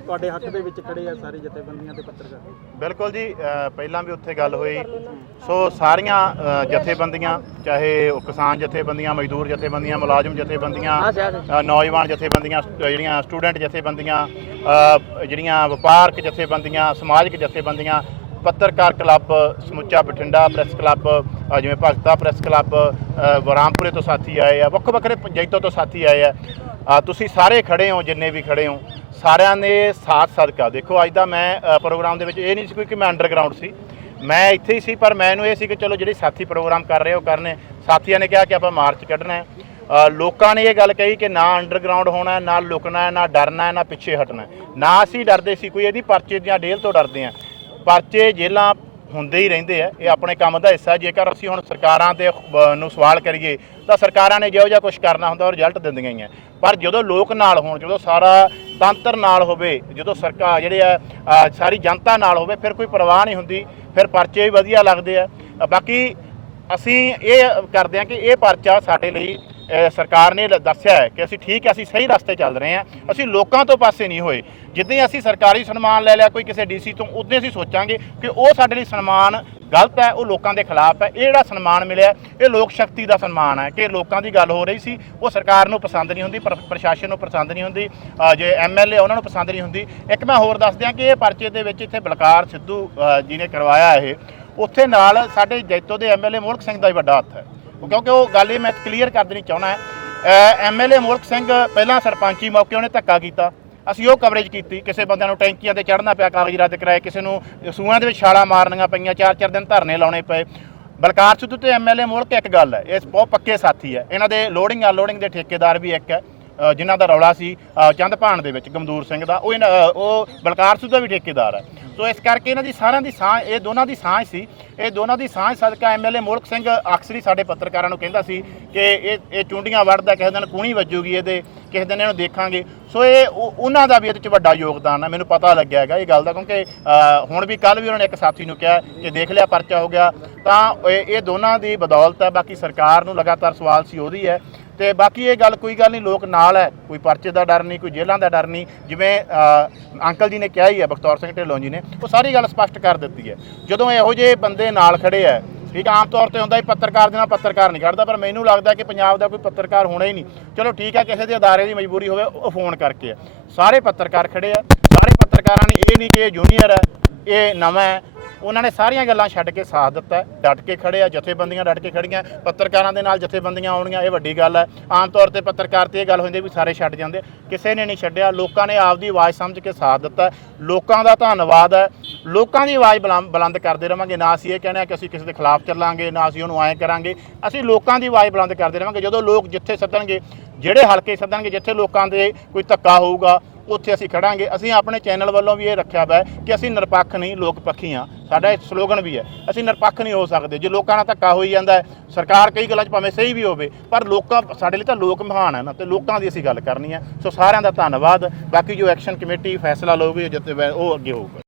ਤੁਹਾਡੇ ਹੱਕ ਦੇ ਵਿੱਚ ਖੜੇ ਆ ਸਾਰੇ ਜਥੇਬੰਦੀਆਂ ਤੇ ਪੱਤਰਕਾਰ। ਬਿਲਕੁਲ ਜੀ ਅ, ਪਹਿਲਾਂ ਵੀ ਉੱਥੇ ਗੱਲ ਹੋਈ। ਸੋ ਸਾਰੀਆਂ ਅ, ਜਥੇਬੰਦੀਆਂ ਚਾਹੇ ਉਹ ਕਿਸਾਨ ਜਥੇਬੰਦੀਆਂ ਮਜ਼ਦੂਰ ਜਥੇਬੰਦੀਆਂ ਮੁਲਾਜ਼ਮ ਜਥੇਬੰਦੀਆਂ ਅ, ਨੌਜਵਾਨ ਜਥੇਬੰਦੀਆਂ ਸਟ- ਜਿਹੜੀਆਂ ਸਟੂਡੈਂਟ ਜਥੇਬੰਦੀਆਂ ਅ, ਜਿਹੜੀਆਂ ਵਪਾਰਕ ਜਥੇਬੰਦੀਆਂ ਸਮਾਜਿਕ ਜਥੇਬੰਦੀਆਂ ਪੱਤਰਕਾਰ ਕਲੱਬ ਸਮੁੱਚਾ ਬਠਿੰਡਾ ਪ੍ਰੈਸ ਕਲੱਬ ਅ, ਜਿਵੇਂ ਭਗਤਾ ਪ੍ਰੈਸ ਕਲੱਬ ਅ, ਬਰਾਮਪੁਰੇ ਤੋਂ ਸਾਥੀ ਆਏ ਆ ਵੱਖ ਵੱਖਰੇ ਪੰਚਾਇਤਾਂ ਤੋਂ ਸਾਥੀ ਆਏ ਆ। ਅ, ਤੁਸੀਂ ਸਾਰੇ ਖੜੇ ਹੋ ਜਿੰਨੇ ਵੀ ਖੜੇ ਹੋ ਸਾਰਿਆਂ ਨੇ ਸਾਥ ਸਦਕਾ ਦੇਖੋ, ਅੱਜ ਦਾ ਮੈਂ ਪ੍ਰੋਗਰਾਮ ਦੇ ਵਿੱਚ ਇਹ ਨਹੀਂ ਸੀ ਕੋਈ ਕਿ ਮੈਂ ਅੰਡਰਗਰਾਉਂਡ ਸੀ। ਮੈਂ ਇੱਥੇ ਹੀ ਸੀ, ਪਰ ਮੈਨੂੰ ਇਹ ਸੀ ਕਿ ਚਲੋ ਜਿਹੜੇ ਸਾਥੀ ਪ੍ਰੋਗਰਾਮ ਕਰ ਰਹੇ ਹੋ ਕਰਨੇ। ਸਾਥੀਆਂ ਨੇ ਕਿਹਾ ਕਿ ਆਪਾਂ ਮਾਰਚ ਕੱਢਣਾ ਹੈ। ਲੋਕਾਂ ਨੇ ਇਹ ਗੱਲ ਕਹੀ ਕਿ ਨਾ ਅੰਡਰਗਰਾਉਂਡ ਹੋਣਾ, ਨਾ ਲੁਕਣਾ ਨਾ ਡਰਨਾ ਨਾ ਪਿੱਛੇ ਹਟਣਾ ਨਾ ਅਸੀਂ ਡਰਦੇ ਸੀ, ਕੋਈ ਇਹਦੀ ਪਰਚੇ ਦੀਆਂ ਡੇਲ ਤੋਂ ਡਰਦੇ ਆ। ਪਰਚੇ ਜੇਲਾਂ ਹੁੰਦੇ ਹੀ ਰਹਿੰਦੇ ਆ, ਇਹ ਆਪਣੇ ਕੰਮ ਦਾ ਹਿੱਸਾ ਜੇਕਰ ਅਸੀਂ ਹੁਣ ਸਰਕਾਰਾਂ ਦੇ ਨੂੰ ਸਵਾਲ ਕਰੀਏ, ਤਾਂ ਸਰਕਾਰਾਂ ਨੇ ਜਿਹੋ ਜਿਹਾ ਕੁਝ ਕਰਨਾ ਹੁੰਦਾ, ਉਹ ਰਿਜ਼ਲਟ ਦਿੰਦੀਆਂ ਹੀ ਆ। ਪਰ ਜਦੋਂ ਲੋਕ ਨਾਲ ਹੋਣ, ਜਦੋਂ ਸਾਰਾ ਤੰਤਰ ਨਾਲ ਹੋਵੇ, ਜਦੋਂ ਸਰਕਾਰ ਜਿਹੜੇ ਆ ਸਾਰੀ ਜਨਤਾ ਨਾਲ ਹੋਵੇ, ਫਿਰ ਕੋਈ ਪਰਵਾਹ ਨਹੀਂ ਹੁੰਦੀ, ਫਿਰ ਪਰਚੇ ਵੀ ਵਧੀਆ ਲੱਗਦੇ ਆ। ਬਾਕੀ ਅਸੀਂ ਇਹ ਕਰਦੇ ਹਾਂ ਕਿ ਇਹ ਪਰਚਾ ਸਾਡੇ ਲਈ ਸਰਕਾਰ ਨੇ ਲ- ਦੱਸਿਆ ਹੈ ਕਿ ਅਸੀਂ ਠੀਕ ਹੈ ਅਸੀਂ ਸਹੀ ਰਸਤੇ ਚੱਲ ਰਹੇ ਹਾਂ। ਅਸੀਂ ਲੋਕਾਂ ਤੋਂ ਪਾਸੇ ਨਹੀਂ ਹੋਏ। ਜਿੱਦਾਂ ਹੀ ਅਸੀਂ ਸਰਕਾਰੀ ਸਨਮਾਨ ਲੈ ਲਿਆ ਕੋਈ ਕਿਸੇ ਡੀਸੀ ਤੋਂ ਉਦੋਂ ਅਸੀਂ ਸੋਚਾਂਗੇ ਕਿ ਉਹ ਸਾਡੇ ਲਈ ਸਨਮਾਨ ਗਲਤ ਹੈ ਉਹ ਲੋਕਾਂ ਦੇ ਖਿਲਾਫ ਹੈ। ਇਹ ਜਿਹੜਾ ਸਨਮਾਨ ਮਿਲਿਆ ਇਹ ਲੋਕ ਸ਼ਕਤੀ ਦਾ ਸਨਮਾਨ ਹੈ ਕਿ ਲੋਕਾਂ ਦੀ ਗੱਲ ਹੋ ਰਹੀ ਸੀ। ਉਹ ਸਰਕਾਰ ਨੂੰ ਪਸੰਦ ਨਹੀਂ ਹੁੰਦੀ ਪ੍ਰ- ਪ੍ਰਸ਼ਾਸਨ ਨੂੰ ਪਸੰਦ ਨਹੀਂ ਹੁੰਦੀ ਅ, ਜੇ ਐਮਐਲਏ ਉਹਨਾਂ ਨੂੰ ਪਸੰਦ ਨਹੀਂ ਹੁੰਦੀ। ਇੱਕ ਮੈਂ ਹੋਰ ਦੱਸ ਦਿਆਂ ਕਿ ਇਹ ਪਰਚੇ ਦੇ ਵਿੱਚ ਇੱਥੇ ਬਲਕਾਰ ਸਿੱਧੂ ਜੀ ਨੇ ਕਰਵਾਇਆ ਇਹ। ਉੱਥੇ ਨਾਲ ਸਾਡੇ ਜੈਤੋ ਦੇ ਐਮਐਲਏ ਮੋਲਕ ਸਿੰਘ ਦਾ ਵੀ ਵੱਡਾ ਹੱਥ ਹੈ। ਕਿਉਂਕਿ ਉਹ ਗੱਲ ਇਹ ਮੈਂ ਕਲੀਅਰ ਕਰ ਦੇਣੀ ਚਾਹੁੰਦਾ ਐਮਐਲਏ ਮੁਲਕ ਸਿੰਘ ਪਹਿਲਾਂ ਸਰਪੰਚੀ ਮੌਕੇ ਉਹਨੇ ਧੱਕਾ ਕੀਤਾ। ਅਸੀਂ ਉਹ ਕਵਰੇਜ ਕੀਤੀ। ਕਿਸੇ ਬੰਦਿਆਂ ਨੂੰ ਟੈਂਕੀਆਂ ਤੇ ਚੜ੍ਹਨਾ ਪਿਆ, ਕਾਗਜ਼ ਰੱਦ ਕਰਾਏ, ਕਿਸੇ ਨੂੰ ਸੂਆਂ ਦੇ ਵਿੱਚ ਛਾਲਾਂ ਮਾਰਨੀਆਂ ਪਈਆਂ, ਚਾਰ ਚਾਰ ਦਿਨ ਧਰਨੇ ਲਾਉਣੇ ਪਏ। ਬਲਕਾਰ ਸਿੱਧੂ ਤੇ ਐਮਐਲਏ ਮੁਲਕ ਇੱਕ ਗੱਲ ਹੈ ਇਹ ਬਹੁਤ ਪੱਕੇ ਸਾਥੀ ਹੈ। ਇਹਨਾਂ ਦੇ ਲੋਡਿੰਗ ਅਨਲੋਡਿੰਗ ਦੇ ਠੇਕੇਦਾਰ ਵੀ ਇੱਕ ਹੈ ਜਿਨ੍ਹਾਂ ਦਾ ਰੌਲਾ ਸੀ ਚੰਦ ਭਾਣ ਦੇ ਵਿੱਚ ਗਮਦੂਰ ਸਿੰਘ ਦਾ। ਉਹ ਇਹਨਾਂ- ਉਹ ਬਲਕਾਰ ਸਿੱਧੂ ਦਾ ਵੀ ਠੇਕੇਦਾਰ ਹੈ। ਸੋ ਇਸ ਕਰਕੇ ਇਹਨਾਂ ਦੀ ਸਾਰਿਆਂ ਦੀ ਸਾਂਝ, ਇਹ ਦੋਨਾਂ ਦੀ ਸਾਂਝ ਸੀ। ਇਹ ਦੋਨਾਂ ਦੀ ਸਾਂਝ ਸਦਕਾ ਐਮਐਲਏ ਮੁਲਕ ਸਿੰਘ ਅਕਸਰ ਹੀ ਸਾਡੇ ਪੱਤਰਕਾਰਾਂ ਨੂੰ ਕਹਿੰਦਾ ਸੀ ਕਿ ਇਹ ਇਹ ਚੁੰਡੀਆਂ ਵੜਦਾ ਕਿਸੇ ਦਿਨ ਕੂਣੀ ਵੱਜੂਗੀ ਇਹਦੇ, ਕਿਸੇ ਦਿਨ ਇਹਨੂੰ ਦੇਖਾਂਗੇ। ਸੋ ਇਹ ਉਹਨਾਂ ਦਾ ਵੀ ਇਹਦੇ ਚ ਵੱਡਾ ਯੋਗਦਾਨ ਹੈ ਮੈਨੂੰ ਪਤਾ ਲੱਗਿਆ ਹੈਗਾ ਇਹ ਗੱਲ ਦਾ, ਕਿਉਂਕਿ ਹੁਣ ਵੀ ਕੱਲ ਵੀ ਉਹਨਾਂ ਨੇ ਇੱਕ ਸਾਥੀ ਨੂੰ ਕਿਹਾ ਕਿ ਦੇਖ ਲਿਆ ਪਰਚਾ ਹੋ ਗਿਆ। ਤਾਂ ਇਹ ਇਹ ਦੋਨਾਂ ਦੀ ਬਦੌਲਤ ਹੈ ਬਾਕੀ ਸਰਕਾਰ ਨੂੰ ਲਗਾਤਾਰ ਸਵਾਲ ਸੀ ਉਹਦੀ ਹੈ ਤੇ ਬਾਕੀ ਇਹ ਗੱਲ ਕੋਈ ਗੱਲ ਨਹੀਂ, ਲੋਕ ਨਾਲ ਹੈ, ਕੋਈ ਪਰਚੇ ਦਾ ਡਰ ਨਹੀਂ, ਕੋਈ ਜੇਲ੍ਹਾਂ ਦਾ ਡਰ ਨਹੀਂ, ਜਿਵੇਂ ਅੰਕਲ ਜੀ ਨੇ ਕਿਹਾ ਹੀ ਹੈ, ਬਖਤੌਰ ਸਿੰਘ ਢਿੱਲੋਂ ਜੀ ਨੇ, ਉਹ ਸਾਰੀ ਗੱਲ ਸਪਸ਼ਟ ਕਰ ਦਿੱਤੀ ਹੈ। ਜਦੋਂ ਇਹੋ ਜਿਹੇ ਬੰਦੇ ਨਾਲ ਖੜੇ ਹੈ, ਠੀਕ ਆਮ ਤੌਰ ਤੇ ਹੁੰਦਾ ਹੀ ਪੱਤਰਕਾਰ ਦੇ ਨਾਲ ਪੱਤਰਕਾਰ ਨਹੀਂ ਖੜਦਾ, ਪਰ ਮੈਨੂੰ ਲੱਗਦਾ ਕਿ ਪੰਜਾਬ ਦਾ ਕੋਈ ਪੱਤਰਕਾਰ ਹੋਣਾ ਹੀ ਨਹੀਂ। ਚਲੋ ਠੀਕ ਹੈ, ਕਿਸੇ ਦੇ ਅਦਾਰੇ ਦੀ ਮਜਬੂਰੀ ਹੋਵੇ, ਉਹ ਫੋਨ ਕਰਕੇ ਹੈ। ਸਾਰੇ ਪੱਤਰਕਾਰ ਖੜੇ ਆ ਸਾਰੇ ਪੱਤਰਕਾਰਾਂ ਨੇ ਇਹ ਨਹੀਂ ਕਿ ਇਹ ਜੂਨੀਅਰ ਹੈ, ਇਹ ਨਵਾਂ ਹੈ ਉਹਨਾਂ ਨੇ ਸਾਰੀਆਂ ਗੱਲਾਂ ਛੱਡ ਕੇ ਸਾਥ ਦਿੱਤਾ ਹੈ, ਡਟ ਕੇ ਖੜੇ ਆ ਜਥੇਬੰਦੀਆਂ ਡਟ ਕੇ ਖੜੀਆਂ ਪੱਤਰਕਾਰਾਂ ਦੇ ਨਾਲ ਜਥੇਬੰਦੀਆਂ ਆਉਣੀਆਂ ਇਹ ਵੱਡੀ ਗੱਲ ਹੈ। ਆਮ ਤੌਰ ਤੇ ਪੱਤਰਕਾਰ ਤੇ ਇਹ ਗੱਲ ਹੁੰਦੀ ਵੀ ਸਾਰੇ ਛੱਡ ਜਾਂਦੇ ਕਿਸੇ ਨੇ ਨਹੀਂ ਛੱਡਿਆ। ਲੋਕਾਂ ਨੇ ਆਪਦੀ ਆਵਾਜ਼ ਸਮਝ ਕੇ ਸਾਥ ਦਿੱਤਾ ਲੋਕਾਂ ਦਾ ਧੰਨਵਾਦ ਹੈ। ਲੋਕਾਂ ਦੀ ਆਵਾਜ਼ ਬੁਲੰ- ਬੁਲੰਦ ਕਰਦੇ ਰਵਾਂਗੇ। ਨਾ ਅਸੀਂ ਇਹ ਕਹਿੰਦੇ ਹਾਂ ਕਿ ਅਸੀਂ ਕਿਸੇ ਦੇ ਖਿਲਾਫ ਚੱਲਾਂਗੇ, ਨਾ ਅਸੀਂ ਉਹਨੂੰ ਐਂ ਕਰਾਂਗੇ। ਅਸੀਂ ਲੋਕਾਂ ਦੀ ਆਵਾਜ਼ ਬੁਲੰਦ ਕਰਦੇ ਰਵਾਂਗੇ। ਜਦੋਂ ਲੋਕ ਜਿੱਥੇ ਸੱਦਣਗੇ, ਜਿਹੜੇ ਹਲਕੇ ਸੱਦਣਗੇ, ਜਿੱਥੇ ਲੋਕਾਂ ਦੇ ਕੋਈ ਧੱਕਾ ਹੋਊਗਾ, ਉੱਥੇ ਅਸੀਂ ਖੜਾਂਗੇ। ਅਸੀਂ ਆਪਣੇ ਚੈਨਲ ਵੱਲੋਂ ਵੀ ਇਹ ਰੱਖਿਆ ਵਾ ਕਿ ਅਸੀਂ ਨਿਰਪੱਖ ਨਹੀਂ, ਲੋਕ ਪੱਖੀ ਹਾਂ। ਸਾਡਾ ਇਹ ਸਲੋਗਨ ਵੀ ਹੈ। ਅਸੀਂ ਨਿਰਪੱਖ ਨਹੀਂ ਹੋ ਸਕਦੇ। ਜੇ ਲੋਕਾਂ ਨਾਲ ਧੱਕਾ ਹੋਈ ਜਾਂਦਾ ਹੈ, ਸਰਕਾਰ ਕਈ ਗੱਲਾਂ 'ਚ ਭਾਵੇਂ ਸਹੀ ਵੀ ਹੋਵੇ, ਪਰ ਲੋਕਾਂ, ਸਾਡੇ ਲਈ ਤਾਂ ਲੋਕ ਮਹਾਨ ਹੈ ਨਾ ਤੇ ਲੋਕਾਂ ਦੀ ਅਸੀਂ ਗੱਲ ਕਰਨੀ ਹੈ। ਸੋ ਸਾਰਿਆਂ ਦਾ ਧੰਨਵਾਦ। ਬਾਕੀ ਜੋ ਐਕਸ਼ਨ ਕਮੇਟੀ ਫੈਸਲਾ ਲਊਗੀ ਜਿੱਤੇ ਉਹ ਅੱਗੇ ਹੋਊਗਾ।